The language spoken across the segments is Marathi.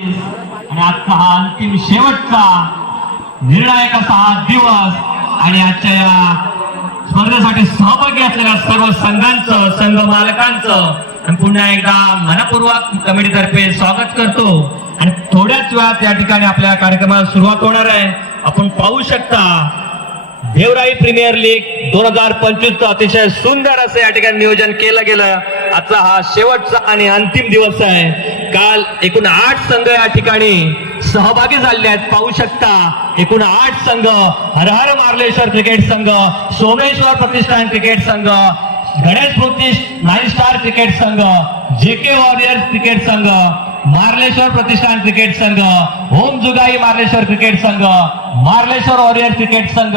आणि आजचा हा अंतिम शेवटचा निर्णायक असा हा दिवस आणि आजच्या या स्पर्धेसाठी सहभागी असलेल्या सर्व संघांचं, संघ मालकांचं आणि पुन्हा एकदा मनपूर्वक कमिटीतर्फे स्वागत करतो. आणि थोड्याच वेळात या ठिकाणी आपल्या कार्यक्रमाला सुरुवात होणार आहे. आपण पाहू शकता देवराई प्रीमियर लीग 2025 अतिशय सुंदर असं या ठिकाणी नियोजन केलं गेलं. आजचा हा शेवटचा आणि अंतिम दिवस आहे. काल एकूण 8 संघ या ठिकाणी सहभागी झाले आहेत. पाहू शकता एकूण 8 संघ: हर हर मार्लेश्वर क्रिकेट संघ, सोमेश्वर प्रतिष्ठान क्रिकेट संघ, गणेश मूर्ती 9 स्टार क्रिकेट संघ, जेके वॉरियर्स क्रिकेट संघ, मार्लेश्वर प्रतिष्ठान क्रिकेट संघ, ओम जुगाई मार्लेश्वर क्रिकेट संघ, मार्लेश्वर वॉरियर्स क्रिकेट संघ,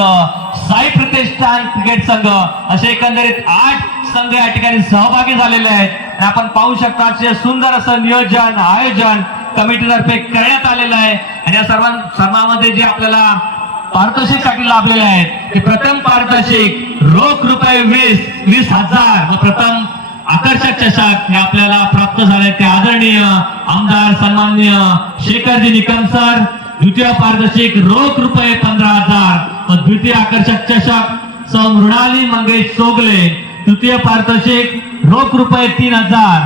साई प्रतिष्ठान क्रिकेट संघ असे एकंदरीत 8 संघ या ठिकाणी सहभागी झालेले आहेत. आपण पाहू शकता सुंदर असं नियोजन आयोजन कमिटीतर्फे करण्यात आलेलं आहे. आणि या सर्वांमध्ये जे आपल्याला पारितोषिकसाठी लाभलेले आहेत ते प्रथम पारितोषिक रोख रुपये 20,000 व प्रथम आकर्षक चषक हे आपल्याला प्राप्त झाले. ते आदरणीय आमदार सन्माननीय शेखरजी निकम सर. द्वितीय पारितोषिक रोख रुपये 15,000 व द्वितीय आकर्षक चषक सौ मृणाली मंगेश सोगले. तृतीय पारितोषिक रोख रुपये 3,000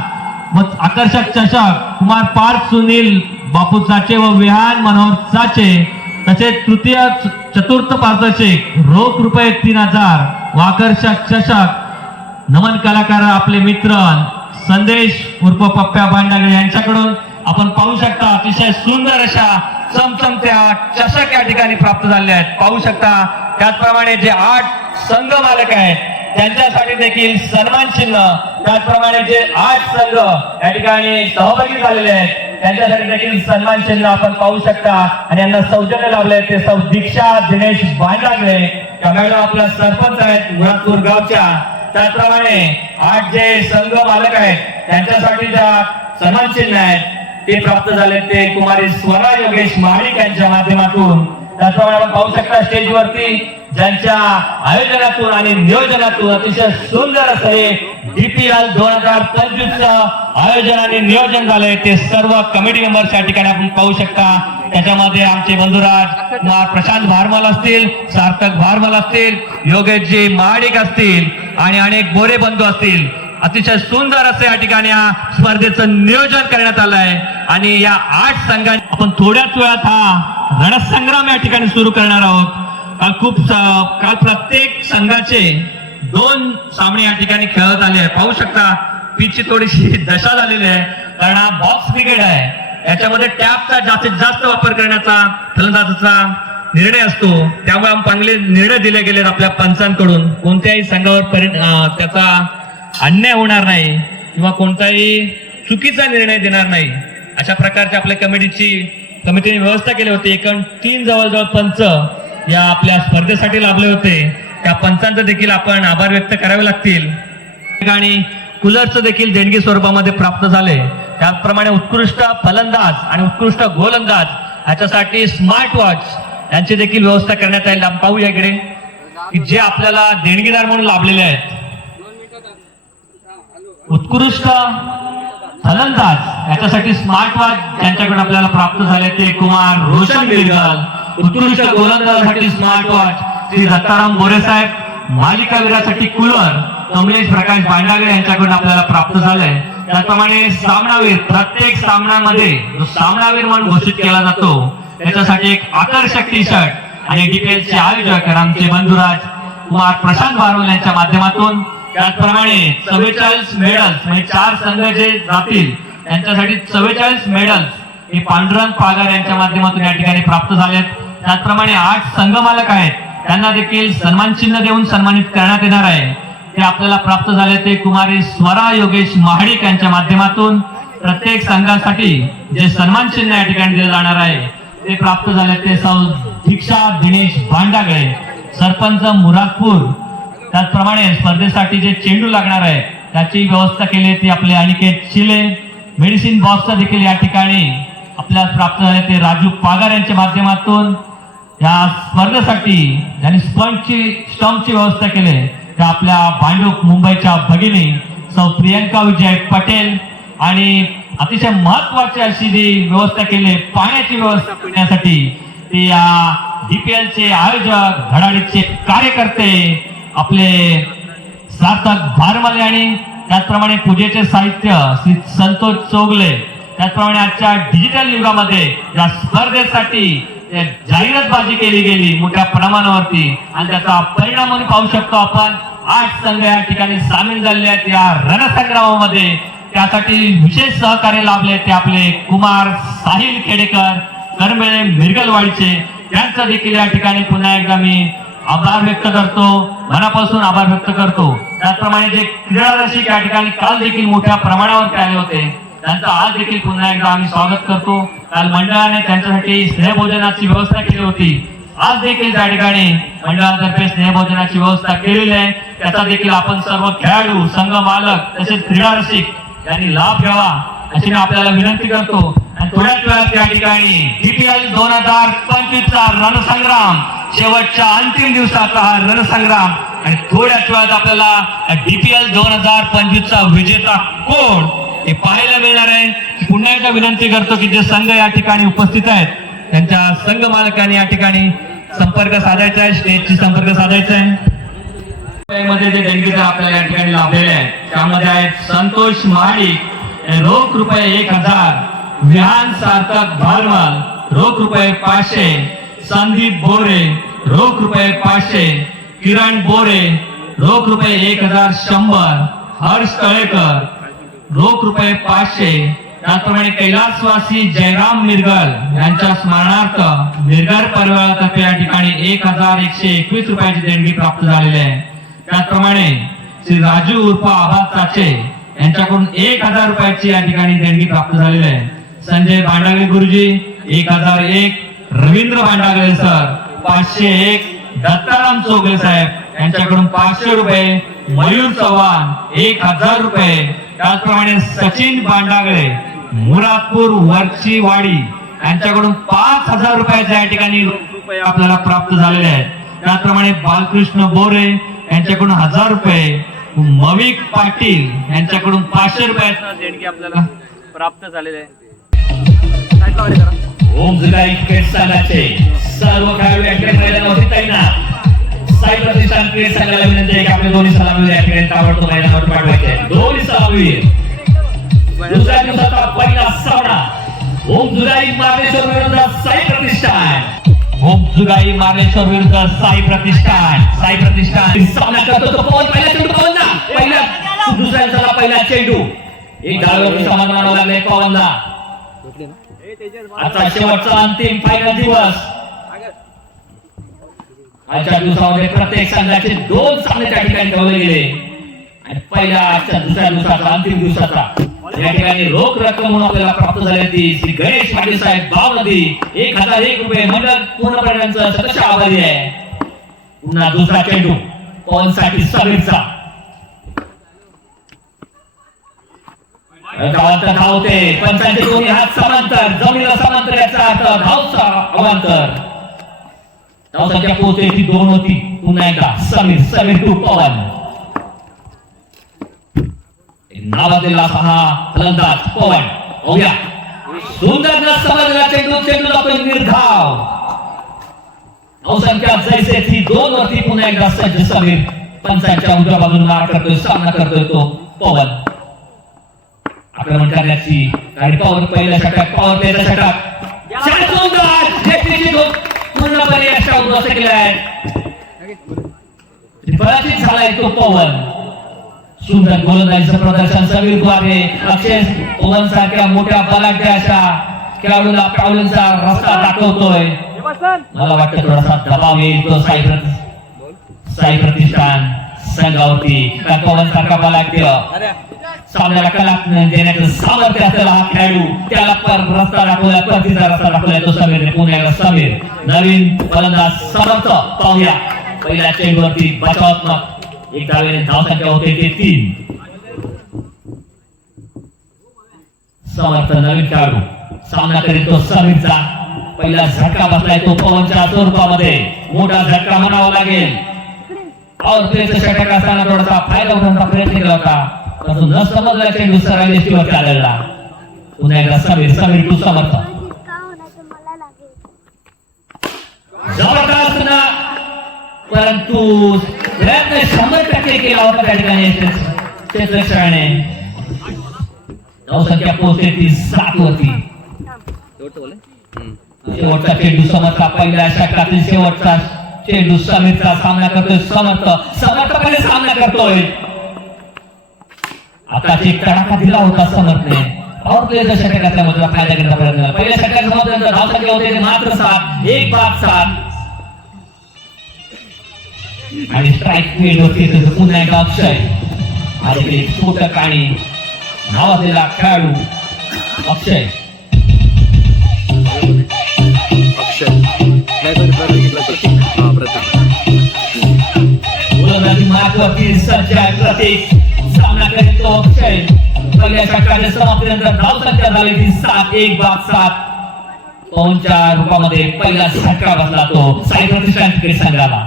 व आकर्षक चषक कुमार पार्थ सुनील बापू चाचे व विहान मनोहर चाचे. तसेच तृतीय चतुर्थ पारितोषिक रोख रुपये 3,000 व आकर्षक चषक नमन कलाकार आपले मित्र संदेश उर्फ पप्प्या भांडागळे यांच्याकडून आपण पाहू शकता अतिशय सुंदर अशा चमचमत्या चषक या ठिकाणी प्राप्त झाले आहेत. पाहू शकता त्याचप्रमाणे जे 8 संघ मालक आहेत त्यांच्यासाठी देखील सन्मान चिन्ह, त्याचप्रमाणे जे 8 संघ या ठिकाणी सहभागी झालेले आहेत त्यांच्यासाठी देखील सन्मान चिन्ह आपण पाहू शकता. आणि यांना सौजन्य लाभले ते सौ दीक्षा दिनेश भांडागळे या मॅडम आपला सरपंच आहेत मुरादपूर गावच्या. त्याचप्रमाणे 8 जे संघ मालक आहेत त्यांच्यासाठी ज्या सन्मान चिन्ह आहेत ते प्राप्त झाले ते कुमारी स्वरा योगेश महाडिक यांच्या माध्यमातून. त्याचप्रमाणे आपण पाहू शकता स्टेजवरती ज्यांच्या आयोजनातून आणि नियोजनातून अतिशय सुंदर असे DPL 2025 आयोजन आणि नियोजन झाले ते सर्व कमिटी मेंबर्स या ठिकाणी आपण पाहू शकता. त्याच्यामध्ये आमचे बंधुराज कुमार प्रशांत भारमल असतील, सार्थक भारमल असतील, योगेशजी महाडिक असतील आणि अनेक बोरे बंधू असतील. अतिशय सुंदर असे या ठिकाणी या स्पर्धेचं नियोजन करण्यात आलं आहे. आणि या 8 संघांनी आपण थोड्याच वेळात हा रणसंग्राम या ठिकाणी सुरू करणार आहोत. काल प्रत्येक संघाचे 2 सामने या ठिकाणी खेळत आले आहे. पाहू शकता पिचची थोडीशी दशा झालेली आहे कारण हा बॉक्स क्रिकेट आहे. याच्यामध्ये टॅपचा जास्तीत जास्त वापर करण्याचा फलंदाजाचा निर्णय असतो. त्यामुळे चांगले निर्णय दिले गेले आपल्या पंचांकडून. कोणत्याही संघावर त्याचा अन्याय होणार नाही किंवा कोणताही चुकीचा निर्णय देणार नाही अशा प्रकारच्या आपल्या कमिटीने व्यवस्था केली होती. एकूण 3 जवळजवळ पंच या आपल्या स्पर्धेसाठी लाभले होते. त्या पंचांचा देखील आपण आभार व्यक्त करावे लागतील. ठिकाणी कूलरचं देखील देणगी स्वरूपामध्ये प्राप्त झाले. त्याचप्रमाणे उत्कृष्ट फलंदाज आणि उत्कृष्ट गोलंदाज याच्यासाठी स्मार्ट वॉच यांची देखील व्यवस्था करण्यात येईल. आपण पाहूया इकडे की जे आपल्याला देणगीदार म्हणून लाभलेले आहेत. उत्कृष्ट फलंदाज याच्यासाठी स्मार्ट वॉच ज्यांच्याकडून आपल्याला प्राप्त झाले ते कुमार रोशन मिरगल. उत्कृष्ट गोलंदाजासाठी स्मार्ट वॉच श्री दत्ताराम बोरे साहेब. मालिकावीरासाठी कूलर कमलेश प्रकाश भांडागळे यांच्याकडून आपल्याला प्राप्त झालंय. त्याचप्रमाणे सामनावीर प्रत्येक सामन्यामध्ये जो सामनावीर म्हणून घोषित केला जातो त्याच्यासाठी एक आकर्षक टी-शर्ट आणि DPL चे आयोजक आमचे बंधुराज कुमार प्रशांत भारमल यांच्या माध्यमातून. त्याचप्रमाणे 44 मेडल्स म्हणजे 4 संघ जे जातील त्यांच्यासाठी 44 मेडल्स हे पांडुरंग पागार यांच्या माध्यमातून या ठिकाणी प्राप्त झालेत. त्याचप्रमाणे 8 संघ मालक आहेत त्यांना देखील सन्मान चिन्ह देऊन सन्मानित करण्यात येणार आहे. ते आपल्याला प्राप्त झाले ते कुमारी स्वरा योगेश महाडिक यांच्या माध्यमातून. प्रत्येक संघासाठी जे सन्मान चिन्ह या ठिकाणी दिले जाणार आहे ते प्राप्त झाले ते सौ दीक्षा दिनेश भांडागळे सरपंच मुरादपूर. त्याचप्रमाणे स्पर्धेसाठी जे चेंडू लागणार आहे त्याची व्यवस्था केली ती आपले अनिकेत चिले. मेडिसिन बॉक्सचा देखील या ठिकाणी आपल्याला प्राप्त झाले ते राजू पागार यांच्या माध्यमातून. या स्पर्धेसाठी ज्यांनी स्टंपची व्यवस्था केली त्या आपल्या भांडूप मुंबईच्या भगिनी सौ प्रियंका विजय पटेल आणि अतिशय महत्वाची अशी जी व्यवस्था केली पाण्याची व्यवस्था करण्यासाठी, ते या DPL चे आयोजक, धडाडीचे कार्यकर्ते, आपले सार्थक भारमले आणि त्याचप्रमाणे पूजेचे साहित्य श्री संतोष चोगले, त्याचप्रमाणे आजच्या डिजिटल युगामध्ये या स्पर्धेसाठी जाहिरातबाजी केली गेली मोठ्या प्रमाणावरती आणि त्याचा परिणाम म्हणून पाहू शकतो आपण. 8 संघ या ठिकाणी सामील झालेले आहेत या रणसंग्रामामध्ये. त्यासाठी विशेष सहकार्य लाभले ते आपले कुमार साहिल खेडेकर, करमेळे मिरगलवाडीचे, त्यांचा देखील या ठिकाणी पुन्हा एकदा मी आभार व्यक्त करतो, मनापासून आभार व्यक्त करतो. त्याचप्रमाणे जे क्रीडा रसिक या ठिकाणी काल देखील मोठ्या प्रमाणावर आले होते, त्यांचं आज देखील पुन्हा एकदा आम्ही स्वागत करतो. काल मंडळाने त्यांच्यासाठी स्नेहभोजनाची व्यवस्था केली होती. आज देखील त्या ठिकाणी मंडळातर्फे स्नेहभोजनाची व्यवस्था केलेली आहे. त्याचा देखील आपण सर्व खेळाडू, संघ मालक तसेच क्रीडा रसिक यांनी लाभ घ्यावा अशी मी आपल्याला विनंती करतो. आणि थोड्याच वेळात या ठिकाणी DPL 2025 चा रणसंग्राम, शेवटच्या अंतिम दिवसाचा हा रणसंग्राम, आणि थोड्याच वेळात आपल्याला DPL 2025 चा विजेता कोण हे पाहायला मिळणार आहे. पुन्हा एकदा विनंती करतो की जे संघ या ठिकाणी उपस्थित आहेत त्यांच्या संघ मालकांनी या ठिकाणी संपर्क साधायचा आहे, स्टेजशी संपर्क साधायचा आहे. मध्ये जे देणगीदार आपल्याला या ठिकाणी लाभलेले आहेत त्यामध्ये आहेत संतोष महाडिक, रोख रुपये 1000, विहान सार्थक भारमल, रोख रुपये 500, संदीप बोरे, रोख रुपये 500, किरण बोरे, रोख रुपये 1100, हर्ष तळेकर, रोख रुपये 500. त्याचप्रमाणे कैलासवासी जयराम मिरगल यांच्या स्मरणार्थ मिरगल परिवारातर्फे या ठिकाणी 1121 रुपयाची देणगी प्राप्त झालेली आहे. त्याचप्रमाणे श्री राजू उर्फ आबा चाचे यांच्याकडून 1000 रुपयाची या ठिकाणी देणगी प्राप्त झालेली आहे. संजय भांडागळे गुरुजी 1001, रवींद्र भांडागळे सर 501, दत्ताराम चोगले साहेब यांच्याकडून 500 रुपये, मयूर चव्हाण 1000 रुपये, त्याचप्रमाणे सचिन भांडागळे मुरादपूर वरची वाडी यांच्याकडून 5000 रुपयाच्या या ठिकाणी आपल्याला प्राप्त झालेले आहेत. त्याचप्रमाणे बालकृष्ण बोरे यांच्याकडून 1000 रुपये, मविक पाटील यांच्याकडून 500 रुपयाचा देणगी आपल्याला प्राप्त झालेले आहे. ओम जुगाई क्रिकेट संघाचे सर्व खेळाडू या ठिकाणी मैदानावरती तैनात. साई प्रतिष्ठान क्रिकेट संघाला विनंती आहे की आपले दोन्ही सलामीवीर या ठिकाणी ताबडतोब मैदानावर पाठवायचे. दोन्ही सलामीवीर. दुसऱ्या दिवसाचा पहिला सामना ओम जुगाई मार्लेश्वर विरुद्ध साई प्रतिष्ठान. ओम जुगाई मार्लेश्वर विरुद्ध साई प्रतिष्ठान. साई प्रतिष्ठान सामना करतो तो पवन. पहिला चेंडू पवनला, पहिला दुसऱ्या दिवसाला पहिला चेंडू एक धावावरती समान मानावं लागले पवनला. आजचा शेवटचा अंतिम फायनल दिवस. आजच्या दिवसामध्ये प्रत्येक संघाचे 2 सामने त्या ठिकाणी ठेवले गेले आणि पहिल्या आजच्या दुसऱ्या दिवसाचा अंतिम दिवसाचा या ठिकाणी रोख रक्कम म्हणून आपल्याला प्राप्त झाली ती श्री गणेश पाटील साहेब बावनदी 1001 रुपये. मंडळ पूर्णपणे सतत आभारी आहे. पुन्हा दुसरा चेंडू पवन साठी समीरचा. गावात धावते पंचांचे दोन्ही हात समांतर, जमिनीला समांतर याचा अर्थ धावचा अवांतर. धावसंख्या पोहोचते ती 2 होती. पुन्हा एकदा समीर टू पवन. नावाजलेला हा फलंदाज पवन. होऊया सुंदर न समजला चेंडू जातोय निर्धाव. धावसंख्या जैसे ती 2 वरती. पुन्हा एकदा सज्ज समीर पंचांच्या उजव्या बाजूला मार करतोय, सामना करतोय तो पवन. आक्रमण करण्याची गाडी पॉवर. पहिल्या षटक पॉवर प्लेचा षटक पूर्णपणे अशा उद्ध्वस्त केलाय. पराजित झालाय तो पवन. सुंदर गोलंदाजीचं प्रदर्शन समीर द्वारे. अक्षय पवन सारख्या मोठ्या बलाढ्य अशा खेळाडूला पावलांचा रस्ता दाखवतोय. मला वाटतं थोडासा दबाव येईल तो साई प्रतिष्ठान संघावरती. कारण पवन सारखा बलाढ्य सामन्याला कला देण्याचं सामर्थ्य असलेला हा खेळाडू, त्याला रस्ता दाखवला, परतीचा रस्ता दाखवला तो समीरने. पुण्याला समीर नवीन फलंदाज समर्थ. पाहूया पहिल्या चेंडूवरती बचावात्मक एक धावेने धावसंख्या होते ते 3. समर्थ नवीन खेळाडू सामना करीत तो समीरचा. पहिला झटका बसलाय तो पवनच्या स्वरूपामध्ये. मोठा झटका म्हणावा लागेल. और प्लेचं षटक असताना थोडासा फायदा उठवण्याचा प्रयत्न केला होता, परंतु न समजला चेंडू सरळ नेस्टीवरती आलेला. पुन्हा एकदा समीर टू समर्थ जबरदस्त ना, परंतु प्रयत्न 100% केला होता त्या ठिकाणी क्षेत्ररक्षणाने. धावसंख्या पोहोचते ती 7 वरती. शेवटचा चेंडू समर्थ, पहिल्या षटकातील शेवटचा चेंडू समीरचा सामना करतोय. समर्थपणे सामना करतोय. आताच एक तडाखा दिला होता समर्थने. और प्लेच्या षटकातल्या मधला फायदा घेण्याचा प्रयत्न केला. पहिल्या षटकात धावसंख्या होते मात्र 7, 1-7 आणि स्ट्राईक फील्ड होती. पुन्हा एकदा अक्षय आणि स्फोटक आणि नावाजलेला खेळाडू अक्षय महत्वाची सज्ज आहे प्रतीक. सामना करतो अक्षय. पहिल्या षटकाच्या समाप्तीनंतर धावसंख्या झाली ती 7, 1-7. पवनच्या रूपामध्ये पहिला षटका बसला तो साई प्रतिष्ठान क्रिकेट संघाला.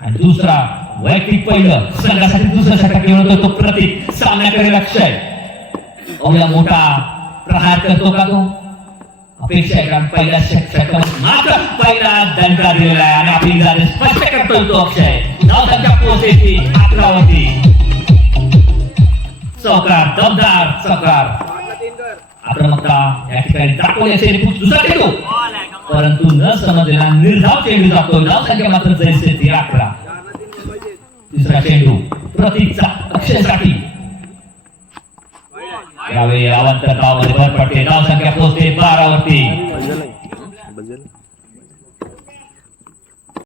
आणि दुसरा वैयक्तिक पहिलं संघासाठी दुसरा षटक घेऊन तो प्रतीक. सामना करेल अक्षय. अवघा मोठा प्रहार करतो का तो? अपेक्षा आहे कारण पहिल्या षटकात मात्र पहिला दणका दिलेला आहे आणि आपली जागा स्पष्ट करतोय तो अक्षय. धावसंख्या पोहोचते 11 वरती. चौकार, दमदार चौकार. आक्रमकता या ठिकाणी दाखवल्याचे दुसरा चेंडू, परंतु न समजलेला निर्धाव चेंडू जातोय. धावसंख्या मात्र जैसे ती 11. तिसरा चेंडू प्रतीकचा अक्षयसाठी. यावेळी अवांतर धावामध्ये भर पडते. धावसंख्या पोहोचते 12 वरती.